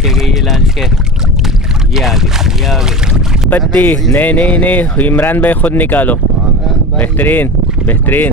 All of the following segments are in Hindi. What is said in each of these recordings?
ये ये लॉन्च के ये आगे पत्ती नहीं नहीं नहीं इमरान भाई खुद निकालो। बेहतरीन बेहतरीन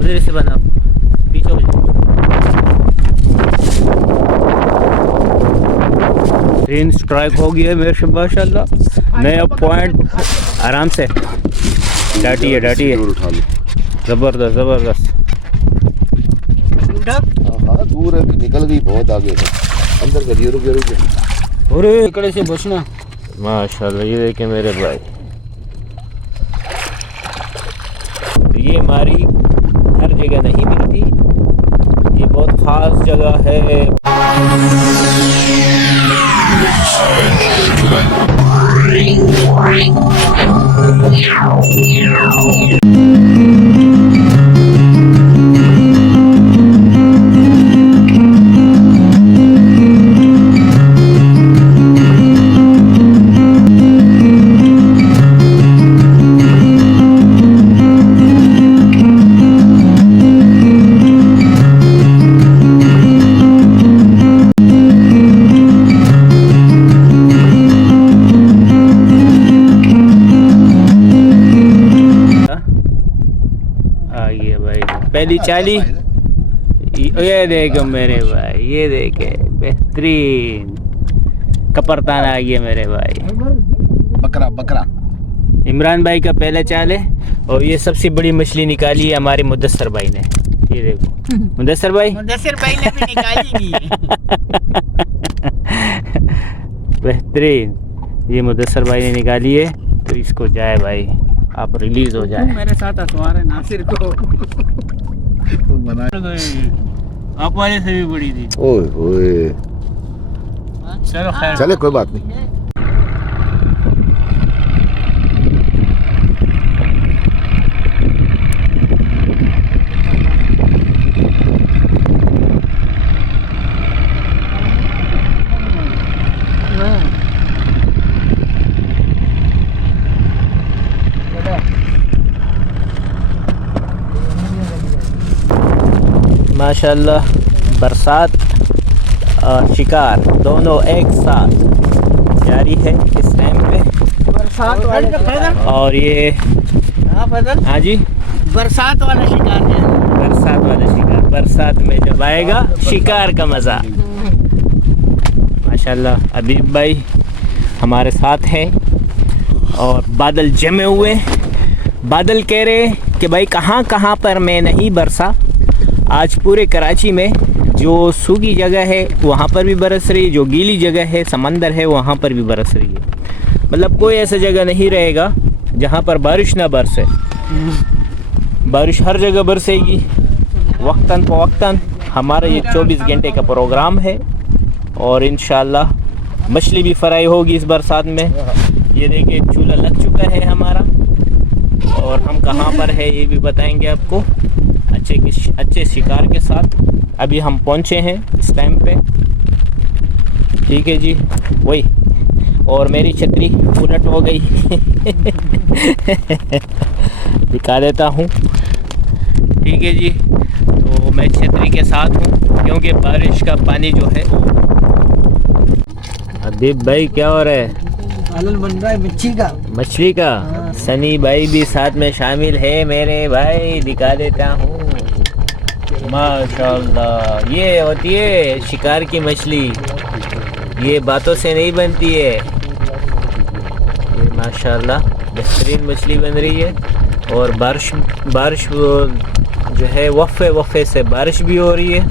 उधर से बना पीछे हो जाए। तीन स्ट्राइक हो गई है मेरे माशाल्लाह। नया पॉइंट आराम से डाटी है जबरदस्त जबरदस्त। हाँ दूर है, निकल गई बहुत आगे अंदर करिए। रुक अरे इकड़े से बचना माशाल्लाह। ये देखे मेरे भाई, ये हमारी हर जगह नहीं मिलती, ये बहुत ख़ास जगह है। पहली चाली ये देखो मेरे भाई, ये देखे बेहतरीन कपरतान आ गया मेरे भाई। बकरा इमरान भाई का पहला चाल है और ये सबसे बड़ी मछली निकाली है हमारे मुदस्सर भाई ने। ये देखो मुदस्सर भाई ने भी निकाली बेहतरीन, ये मुदस्सर भाई ने निकाली है। तो इसको जाए भाई, आप रिलीज हो जाए। मेरे साथ अखबार है नासिर को आप वाले से भी बड़ी थी। ओए चलो खैर, चले कोई बात नहीं। माशाल्लाह बरसात और शिकार दोनों एक साथ जारी है इस टाइम पे। बरसात वाला और ये हाँ जी बरसात वाला शिकार है। बरसात वाला शिकार, बरसात में जब आएगा शिकार का मज़ा। माशाल्लाह अबीब भाई हमारे साथ हैं और बादल जमे हुए। बादल कह रहे कि भाई कहाँ कहाँ पर मैं नहीं बरसा। आज पूरे कराची में जो सूखी जगह है वहाँ पर भी बरस रही है, जो गीली जगह है समंदर है वहाँ पर भी बरस रही है। मतलब कोई ऐसा जगह नहीं रहेगा जहाँ पर बारिश ना बरसे। बारिश हर जगह बरसेगी वक्तन फ़वक्तन। हमारा ये 24 घंटे का प्रोग्राम है और इंशाल्लाह मछली भी फ्राई होगी इस बरसात में। ये देखिए चूल्हा लग चुका है हमारा और हम कहाँ पर है ये भी बताएंगे आपको अच्छे शिकार के साथ। अभी हम पहुँचे हैं इस टाइम पे, ठीक है जी। वही और मेरी छतरी उलट हो गई दिखा देता हूँ, ठीक है जी। तो मैं छतरी के साथ हूँ क्योंकि बारिश का पानी जो है। अदीब भाई क्या हो रहा है? पालन बन रहा है मछली का। सनी भाई भी साथ में शामिल है मेरे भाई, दिखा देता हूँ। माशाल्लाह ये होती है शिकार की मछली, ये बातों से नहीं बनती है। ये माशाल्लाह बेहतरीन मछली बन रही है और बारिश जो है वफ़े से बारिश भी हो रही है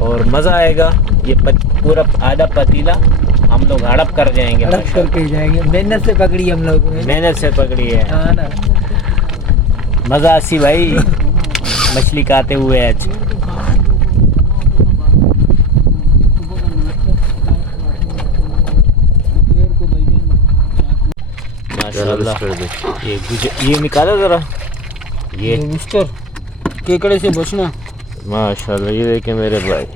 और मज़ा आएगा। ये पूरा आधा पतीला हम लोग हड़प कर जाएंगे, हड़प करके जाएंगे। मेहनत से पकड़ी हम लोग, मेहनत से पकड़ी है। हाँ ना, मज़ा आसी भाई मछली खाते हुए आज। माशाल्लाह ये निकाला ज़रा, ये मिस्टर केकड़े से बचना। माशाल्लाह ये देखे मेरे भाई,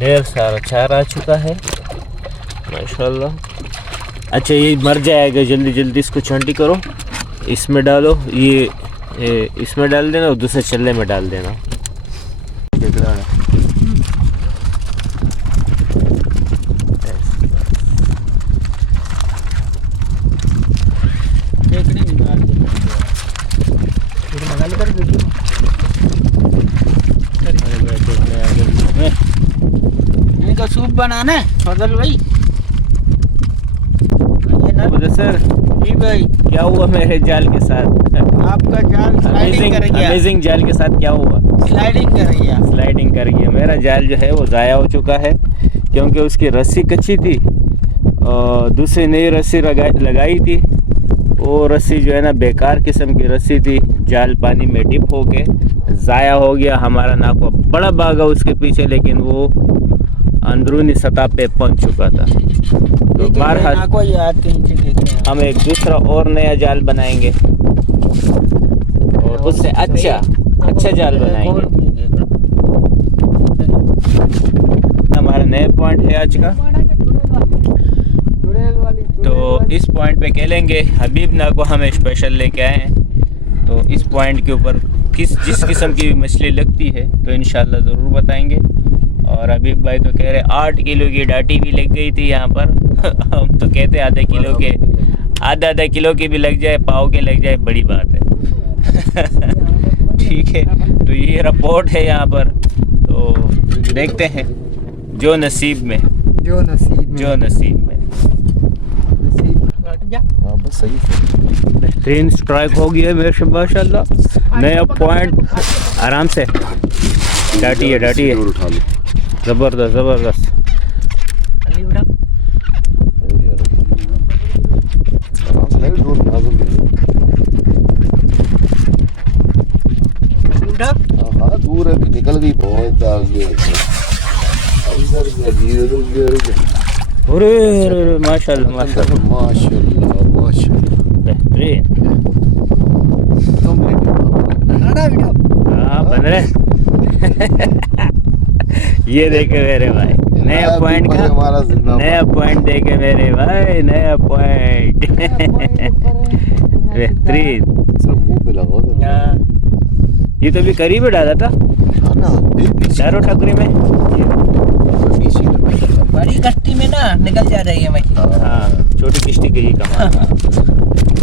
ढेर सारा चारा आ चुका है माशाल्लाह। अच्छा ये मर जाएगा जल्दी जल्दी, इसको छांटी करो, इसमें डालो, ये इसमें डाल देना और दूसरे चल्ले में डाल देना। इनका सूप बनाना है फजल भाई। सर जी भाई, क्या हुआ मेरे जाल के साथ? आपका जाल स्लाइडिंग कर गया। अमेजिंग जाल के साथ क्या हुआ? स्लाइडिंग कर गया। स्लाइडिंग कर गया। मेरा जाल जो है वो ज़ाया हो चुका है क्योंकि उसकी रस्सी कच्ची थी और दूसरी नई रस्सी लगाई थी। वो रस्सी जो है ना बेकार किस्म की रस्सी थी, जाल पानी में डिप हो के ज़ाया हो गया। हमारा नाको बड़ा भागा उसके पीछे, लेकिन वो अंदरूनी सतह पे पहुंच चुका था। तो बहरहाल हम एक दूसरा और नया जाल बनाएंगे और उससे अच्छा जाल बनाएंगे। हमारा नया पॉइंट है आज का, तो इस पॉइंट पे खेलेंगे। हबीब ना को हमें स्पेशल लेके आए हैं, तो इस पॉइंट के ऊपर जिस किस्म की मछली लगती है तो इंशाल्लाह ज़रूर बताएंगे। और हबीब भाई तो कह रहे 8 किलो की डाटी भी लग गई थी यहाँ पर। हम तो कहते आधे किलो के, आधा किलो की भी लग जाए, पाव के लग जाए, बड़ी बात है। ठीक है, तो ये रिपोर्ट है यहाँ पर, तो देखते हैं जो नसीब में। हाँ बस सही बेहतरीन स्ट्राइक हो गई है मेरे माशाल्लाह। नया पॉइंट आराम से डाटी है उठा लो। ज़बरदस्त हाँ दूर है, निकल गई बहुत आगे। अरे माशाल्लाह बेहतरीन। हाँ बन रहे। ये देखे मेरे भाई, नया पॉइंट का नया पॉइंट देखे मेरे भाई, नया पॉइंट। बेहतरीन। मुंह पे लगाओ। ये तो भी करीब ही डाला था चारों टकरी में। बड़ी कश्ती में ना निकल जा रही है मछली। हाँ छोटी किश्ती के ही कमाल है।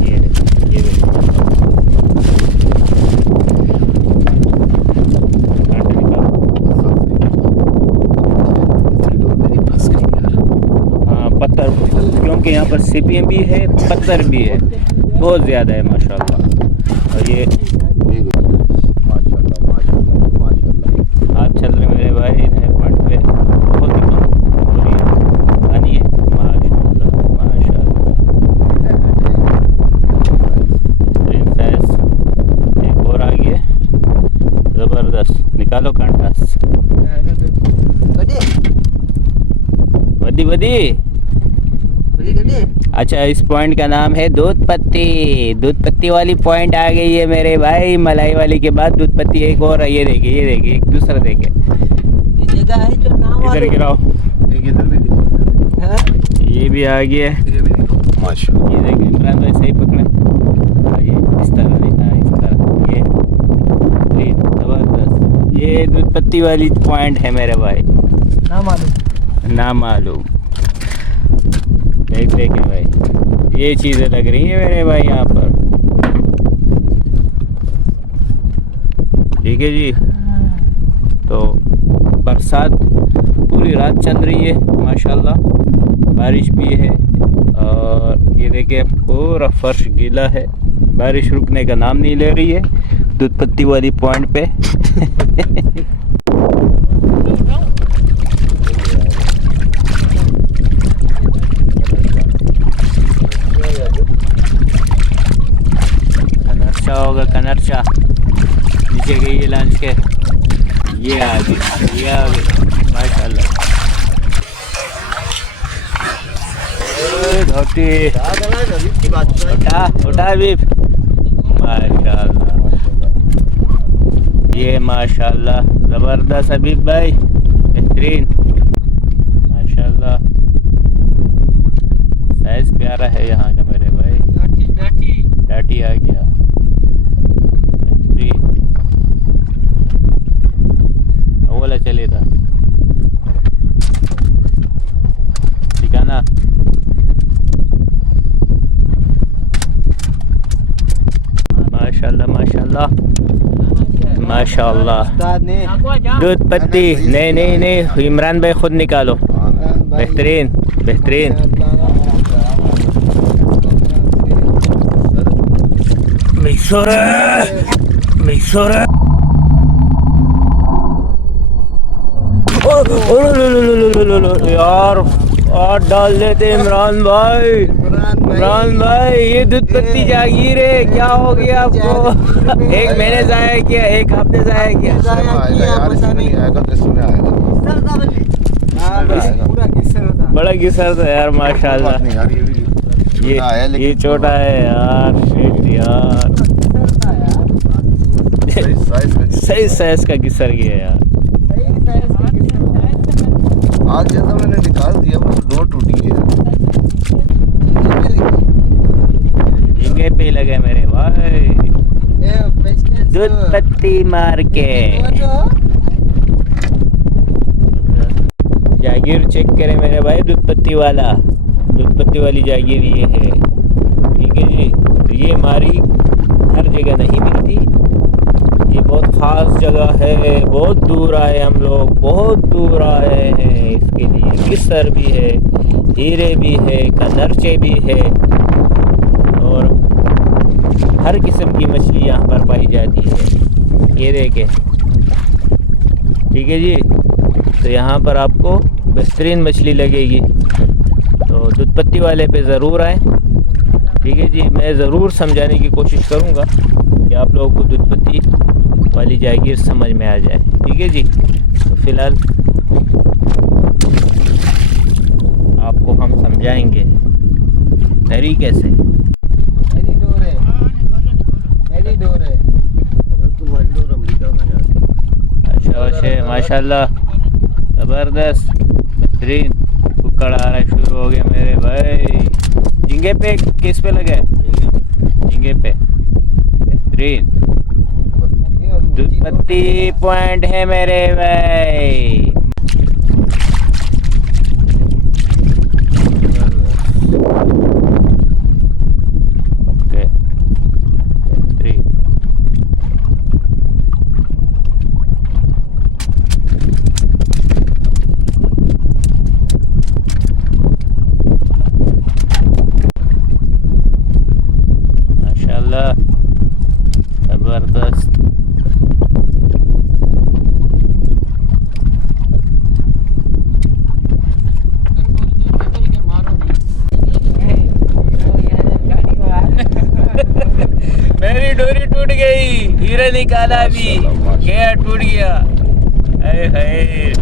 ये हाँ पत्थर, क्योंकि यहाँ पर सीपीएम भी है, पत्थर भी है, बहुत ज़्यादा है माशाल्लाह। और ये हाथ चल रहे मेरे भाई नए पॉइंट पे, बहुत ही कम हो रही है पानी है माशाल्लाह। प्रिंसेस एक और आ गई है, ज़बरदस्त। निकालो कांटास, बदी। अच्छा इस पॉइंट का नाम है दूध पत्ती वाली पॉइंट आ गई है मेरे भाई। मलाई वाली के बाद दूध पत्ती एक और है। ये देखिए एक दूसरा देखे, जगह है जो नाम इधर गिराओ, इधर भी दिखो। ये भी आ गया है। ये भी दिखो माशाल्लाह। ये देखिए इमरान भाई सही पकड़े। ये इस तरह नहीं, इस तरह। ये ज़बरदस्त, ये दूध पत्ती वाली पॉइंट है मेरे भाई। ना मालूम देखे भाई, ये चीज़ें लग रही हैं मेरे भाई यहाँ पर। ठीक है जी, तो बरसात पूरी रात चल रही है माशाल्लाह, बारिश भी है और ये देखिए पूरा फर्श गीला है। बारिश रुकने का नाम नहीं ले रही है दूध पत्ती वाली पॉइंट पे। कनरचा नीचे गई है लॉन्च के। ये आ गई माशाल्लाह। धोती उठा भी माशाल्लाह। ये माशाल्लाह ज़बरदस्त हबीब भाई, बेहतरीन। साइज प्यारा है यहाँ का मेरे भाई। डाटी आ गया। अवला चले था ठिकाना। माशाल्लाह माशाल्लाह माशाल्लाह। दूध पत्ती नहीं नहीं नहीं, इमरान भाई खुद निकालो। बेहतरीन बेहतरीन। मिक्सर मिक्सर यार और डाल देते इमरान भाई। इमरान भाई ये दूध पत्ती जागीर है, क्या हो गया आपको? एक मैंने जाया किया, एक आपने जाया किया। बड़ा किस्सा था यार माशाल्लाह। ये छोटा है यार शेट यार। सही साइज का किस्सा गया यार। आज जैसा मैंने निकाल दिया वो डोर टूट गई। झींगे पे लगे मेरे भाई दूध पत्ती मार के। जागीर चेक करें मेरे भाई, दूध पत्ती वाला, दूध पत्ती वाली जागीर ये है। ठीक है जी। तो ये हमारी हर जगह नहीं मिलती, ये बहुत ख़ास जगह है। बहुत दूर आए हम लोग, बहुत दूर आए हैं इसके लिए। किस्सर भी है, हीरे भी है, कनरचे भी है और हर किस्म की मछली यहाँ पर पाई जाती है। ये देखें। ठीक है जी। तो यहाँ पर आपको बेहतरीन मछली लगेगी, तो दूध पत्ती वाले पे ज़रूर आए। ठीक है जी। मैं ज़रूर समझाने की कोशिश करूँगा कि आप लोगों को दूध पत्ती वाली जागीर समझ में आ जाए। ठीक है जी। तो फ़िलहाल आपको हम समझाएंगे तरीके से। मेरी डोर है, मेरी डोर है। अच्छा माशाल्लाह ज़बरदस्त बेहतरीन। कुक्कड़ आ रहा शुरू हो गया मेरे भाई। झींगे पे किस पे लगे? झींगे पे बेहतरीन। दूध पत्ती पॉइंट है मेरे भाई। ओके बेहतरीन। माशाल्लाह ज़बरदस्त। मेरी डोरी टूट गई, हीरा निकाला भी, क्या टूट गया। हाय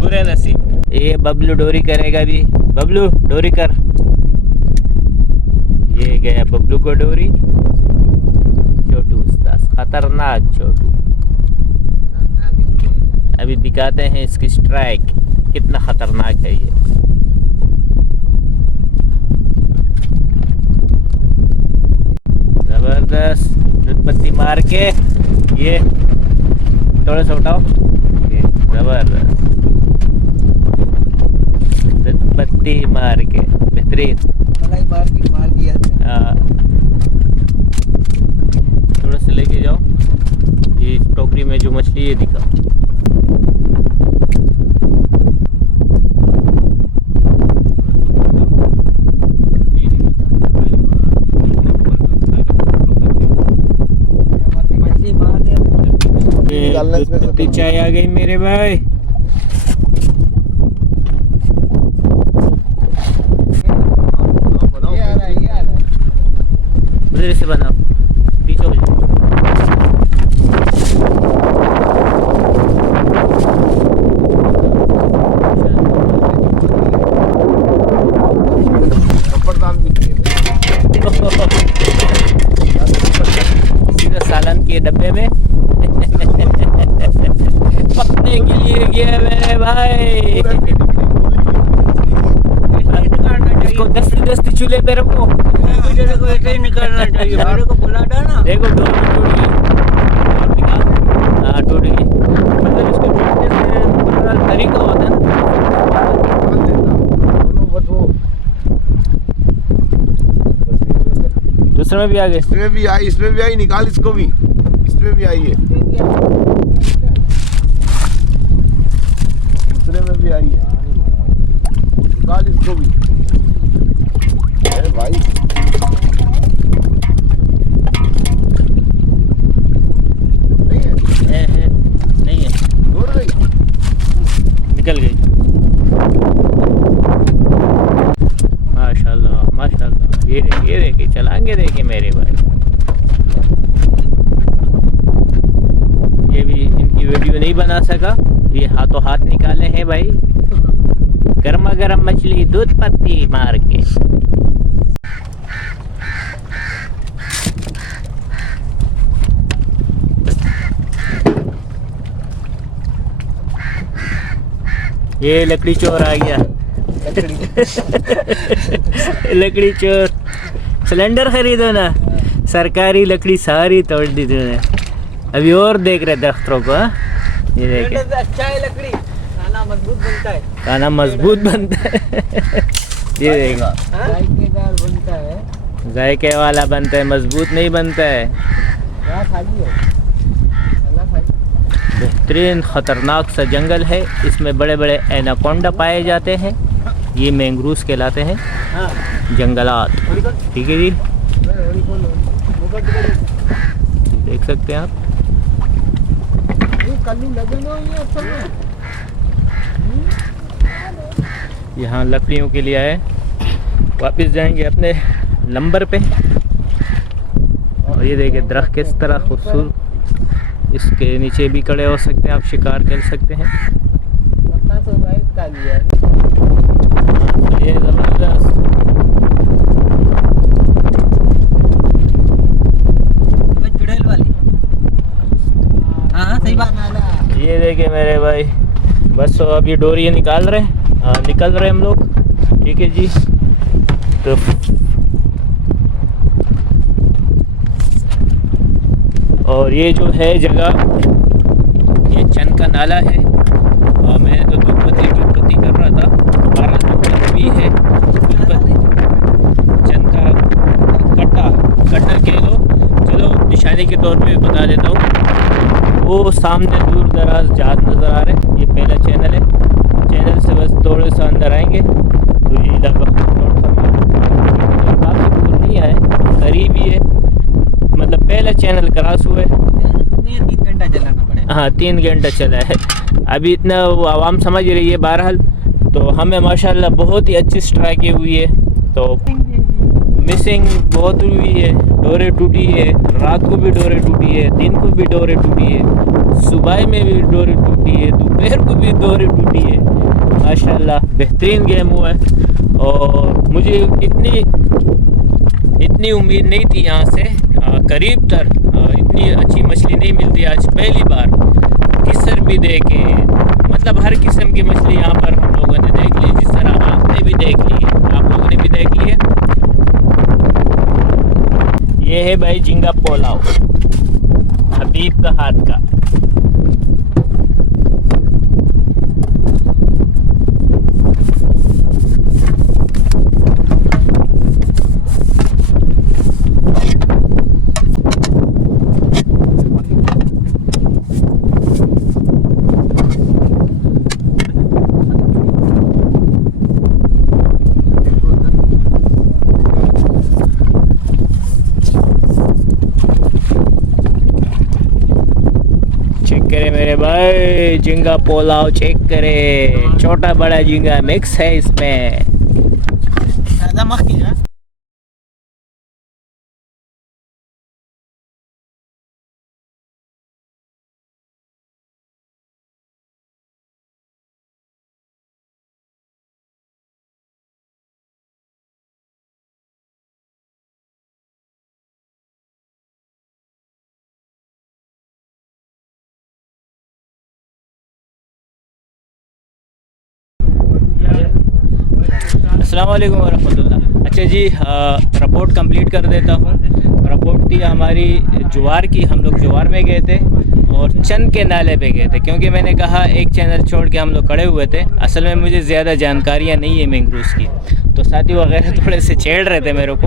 पूरे नसीब। ये बबलू डोरी करेगा भी। बबलू डोरी कर। ये गया बबलू को डोरी। छोटू उस्ताद खतरनाक छोटू। अभी दिखाते हैं इसकी स्ट्राइक कितना खतरनाक है ये। जबरदस्त दूध पत्ती मार के ये थोड़ा सा उठाओ। ये जबरदस्त दूध पत्ती मार के बेहतरीन। मलाई मार दिया। थोड़ा सा लेके जाओ। ये टोकरी में जो मछली है दिखाओ। चाय आ गई मेरे भाई। उधर से बना पीछे हो जाओ। सीधा सालन के डब्बे में पकने के लिए गया मेरे भाई। देखो दस्ती दस्ती चूल्हे पे रखो। बेचारे को ऐसे ही निकालना चाहिए, मेरे को बुला डाना। देखो डोर भी टूट गई। डोर निकाल। हाँ टूट गई। मतलब इसको टूटने से पूरा तरीका होता है ना। दूसरे में भी आ गए। इसमें भी आई, निकाल इसको भी, इसमें भी आई है, दूसरे में भी आई है, निकाल इसको भी। अरे भाई नहीं है, नहीं है, उड़ गई, निकल गई। माशाल्लाह माशाल्लाह। ये देखिए चलाएंगे, देखिए मेरे भाई। ये भी इनकी वीडियो नहीं बना सका, ये हाथों हाथ निकाले हैं भाई, गर्मा गर्म मछली दूध पत्ती मार के। ये लकड़ी चोर आ गया। लकड़ी चोर। सिलेंडर खरीदो ना, सरकारी लकड़ी सारी तोड़ दी तूने। अभी और देख रहे दफ्तरों को। हाँ? ये देखे, अच्छा है लकड़ी, खाना मजबूत बनता है। खाना मजबूत बनता है। ये देखो जायकेदार बनता है, जायके वाला बनता है, मजबूत नहीं बनता है। क्या खाली है, खाली। बेहतरीन ख़तरनाक सा जंगल है, इसमें बड़े बड़े एनाकोंडा पाए जाते हैं। ये मैंग्रोव्स कहलाते हैं, हाँ जंगलात। ठीक है जी, देख सकते हैं आप। यहाँ लकड़ियों के लिए आए, वापस जाएंगे अपने नंबर पे। और ये देखिए दरख्त किस तरह खूबसूरत, इसके नीचे भी खड़े हो सकते हैं आप, शिकार कर सकते हैं। ये ज़बरदस्त। चुड़ैल वाली, हाँ सही बात। ये देखिए मेरे भाई, बस तो अभी डोरियाँ निकाल रहे हैं, निकल रहे हम लोग। ठीक है जी, तो और ये जो है जगह, ये चंद का नाला है। मैंने तो दूध पत्ती कर रहा था, हमारा दूध भी है। दूध पत्ती चंद का कट्टा कह लो, चलो निशानी के तौर पे बता देता हूँ। वो सामने दूर दराज जहाज नज़र आ रहे हैं, ये पहला चैनल है। चैनल से बस थोड़े सा अंदर आएंगे तो ये लगा काफ़ी दूर नहीं आए, करीब ही है। मतलब पहला चैनल क्रॉस हुआ है। 3 घंटा चलाना पड़ेगा। हाँ 3 घंटा चला है। अभी इतना वो आवाम समझ रही है। बहरहाल तो हमें माशाल्लाह बहुत ही अच्छी स्ट्राइकें हुई है। तो मिसिंग बहुत हुई है, डोरे टूटी है, रात को भी डोरे टूटी है, दिन को भी डोरे टूटी है, सुबह में भी डोरे टूटी है, दोपहर को भी डोरे टूटी है। माशाल्लाह बेहतरीन गेम हुआ है। और मुझे इतनी उम्मीद नहीं थी यहाँ से, करीब तक इतनी अच्छी मछली नहीं मिलती। आज पहली बार किसर भी देखे, मतलब हर किस्म की मछली यहाँ पर हम लोगों ने देख ली, जिस तरह आपने भी देख ली है, आप लोगों ने भी देख ली है। ये है भाई झींगा पोलाव, हबीब का हाथ का। मेरे भाई झींगा पोलाव चेक करे, छोटा बड़ा झींगा मिक्स है इसमें। ज़्यादा मत कीजिए। अस्सलाम वालेकुम वरहमतुल्लाह। अच्छा जी, रिपोर्ट कंप्लीट कर देता हूँ। रिपोर्ट थी हमारी ज्वार की। हम लोग ज्वार में गए थे और चंद के नाले पे गए थे, क्योंकि मैंने कहा एक चैनल छोड़ के हम लोग खड़े हुए थे। असल में मुझे ज़्यादा जानकारियाँ नहीं है मैंग्रोव्स की, तो साथी वगैरह थोड़े से छेड़ रहे थे मेरे को।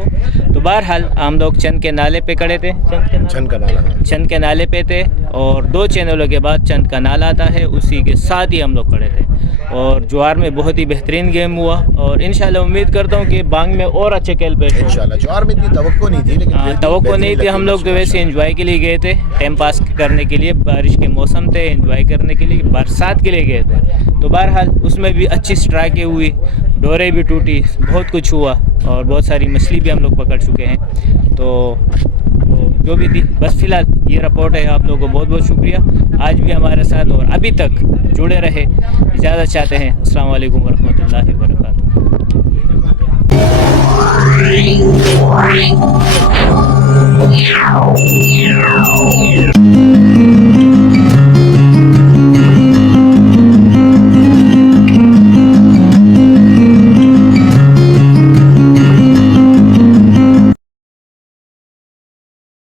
तो बहरहाल हम लोग चंद के नाले पे खड़े थे। चंद के नाले पे थे और 2 चैनलों के बाद चंद का नाला आता है, उसी के साथ ही हम लोग खड़े थे। और ज्वार में बहुत ही बेहतरीन गेम हुआ और इंशाल्लाह उम्मीद करता हूँ कि बांग में और अच्छे खेल पेश हो। इंशाल्लाह ज्वार में इतनी तवक्को नहीं थी, लेकिन तवक्को नहीं थी। हम लोग तो वैसे एंजॉय के लिए गए थे, टाइम पास करने के लिए। बारिश के मौसम थे, एंजॉय करने के लिए, बरसात के लिए गए थे। तो बहरहाल उसमें भी अच्छी स्ट्राइकें हुई, डोरे भी टूटी, बहुत कुछ हुआ और बहुत सारी मछली भी हम लोग पकड़ चुके हैं। तो जो भी थी, बस फ़िलहाल ये रिपोर्ट है। आप लोगों को बहुत बहुत शुक्रिया, आज भी हमारे साथ और अभी तक जुड़े रहे। इजाज़त चाहते हैं। अस्सलाम वालेकुम वरहमतुल्लाहि वबरकातुहू।